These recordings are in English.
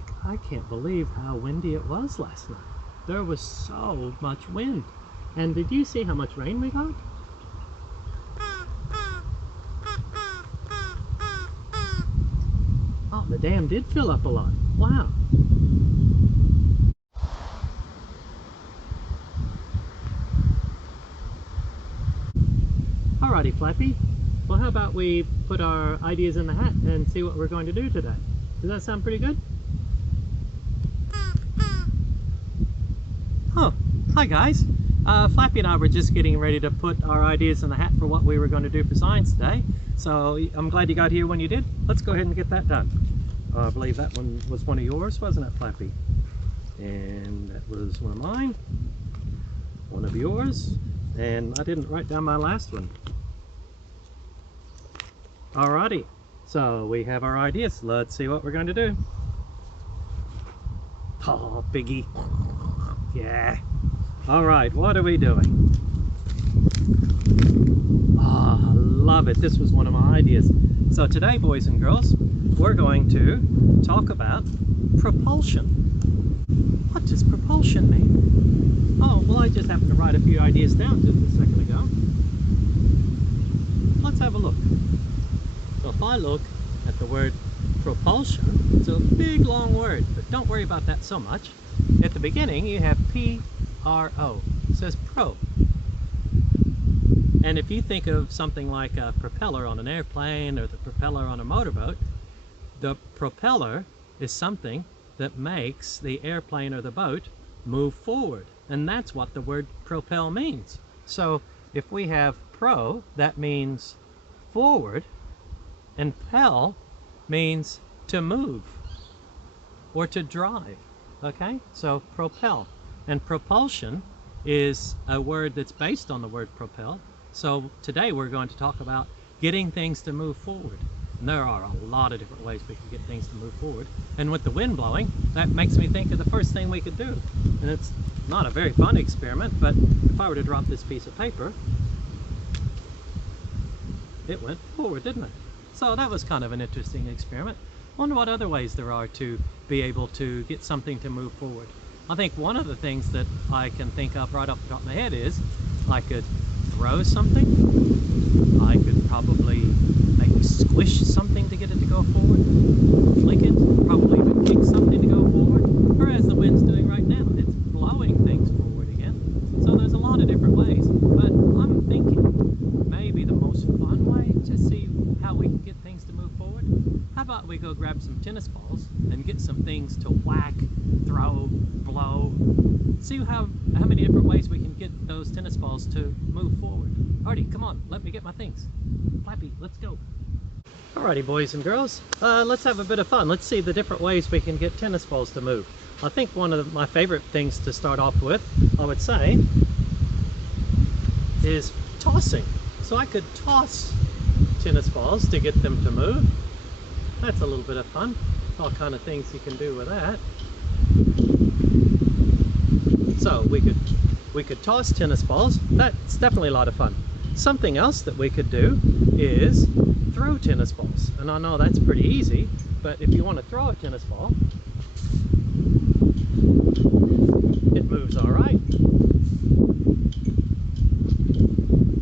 heck, I can't believe how windy it was last night. There was so much wind. And did you see how much rain we got? Oh, the dam did fill up a lot. Wow. Alrighty, Flappy. Well, how about we put our ideas in the hat and see what we're going to do today? Does that sound pretty good? Oh, hi guys. Flappy and I were just getting ready to put our ideas in the hat for what we were going to do for science today. So I'm glad you got here when you did. Let's go ahead and get that done. I believe that one was one of yours, wasn't it, Flappy? And that was one of mine, one of yours, and I didn't write down my last one. Alrighty, so we have our ideas. Let's see what we're going to do. Oh, piggy. Yeah. Alright, what are we doing? Oh, I love it. This was one of my ideas. So today, boys and girls, we're going to talk about propulsion. What does propulsion mean? Oh, well, I just happened to write a few ideas down just a second ago. Let's have a look. So if I look at the word propulsion, it's a big long word, but don't worry about that so much. At the beginning you have P-R-O. It says pro. And if you think of something like a propeller on an airplane or the propeller on a motorboat, the propeller is something that makes the airplane or the boat move forward. And that's what the word propel means. So if we have pro, that means forward, and pel means to move or to drive. Okay, so propel. And propulsion is a word that's based on the word propel. So today we're going to talk about getting things to move forward. And there are a lot of different ways we can get things to move forward. And with the wind blowing, that makes me think of the first thing we could do. And it's not a very fun experiment, but if I were to drop this piece of paper, it went forward, didn't it? So that was kind of an interesting experiment. Wonder what other ways there are to be able to get something to move forward. I think one of the things that I can think of right off the top of my head is I could throw something. I could probably maybe squish something to get it to go forward, flick it, probably even kick something to go forward, or as the wind's doing right now, it's blowing things forward again. So there's a lot of different ways, but I'm thinking maybe the most fun way to see how we can get things to move forward, how about we go grab some tennis balls and get some things to whack, throw, blow, see how many different ways we can get those tennis balls to move forward. Alrighty, come on, let me get my things. Flappy, let's go. Alrighty, boys and girls, let's have a bit of fun. Let's see the different ways we can get tennis balls to move. I think one of my favorite things to start off with, I would say, is tossing. So I could toss tennis balls to get them to move. That's a little bit of fun. All kind of things you can do with that. So we could toss tennis balls. That's definitely a lot of fun. Something else that we could do is throw tennis balls. And I know that's pretty easy, but if you want to throw a tennis ball, it moves all right.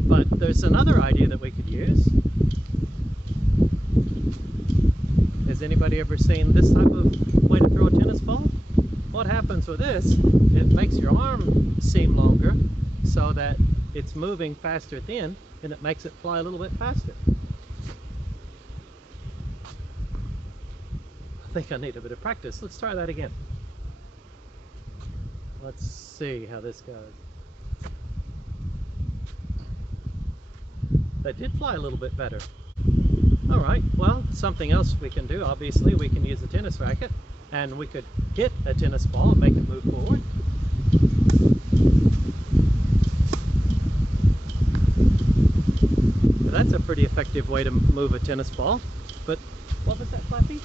But there's another idea that we could use. Has anybody ever seen this type of way to throw a tennis ball? What happens with this, it makes your arm seem longer so that it's moving faster at the end, and it makes it fly a little bit faster. I think I need a bit of practice. Let's try that again. Let's see how this goes. That did fly a little bit better. Alright, well, something else we can do, obviously, we can use a tennis racket, and we could hit a tennis ball and make it move forward. So that's a pretty effective way to move a tennis ball. But what was that, Flappy?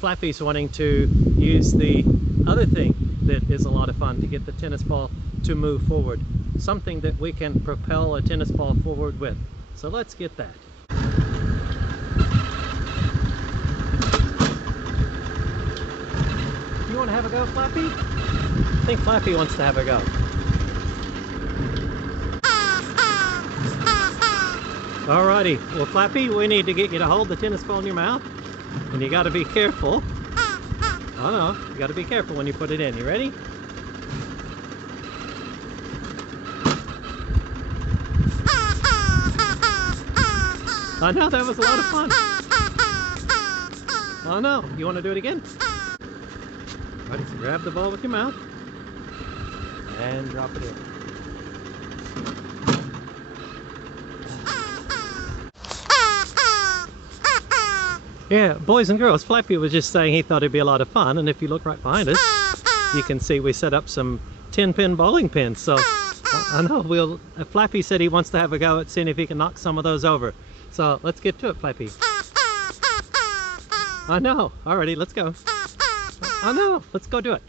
Flappy's wanting to use the other thing that is a lot of fun to get the tennis ball to move forward. Something that we can propel a tennis ball forward with. So let's get that. You want to have a go, Flappy? I think Flappy wants to have a go. Alrighty, well Flappy, we need to get you to hold the tennis ball in your mouth. And you gotta be careful. Oh no, you gotta be careful when you put it in. You ready? I know, that was a lot of fun. Oh no, you want to do it again? Alright, so grab the ball with your mouth and drop it in. Yeah, boys and girls, Flappy was just saying he thought it'd be a lot of fun, and if you look right behind us, you can see we set up some 10-pin bowling pins. So I know Flappy said he wants to have a go at seeing if he can knock some of those over. So let's get to it, Flappy. I know. Alrighty, let's go. I know. Let's go do it.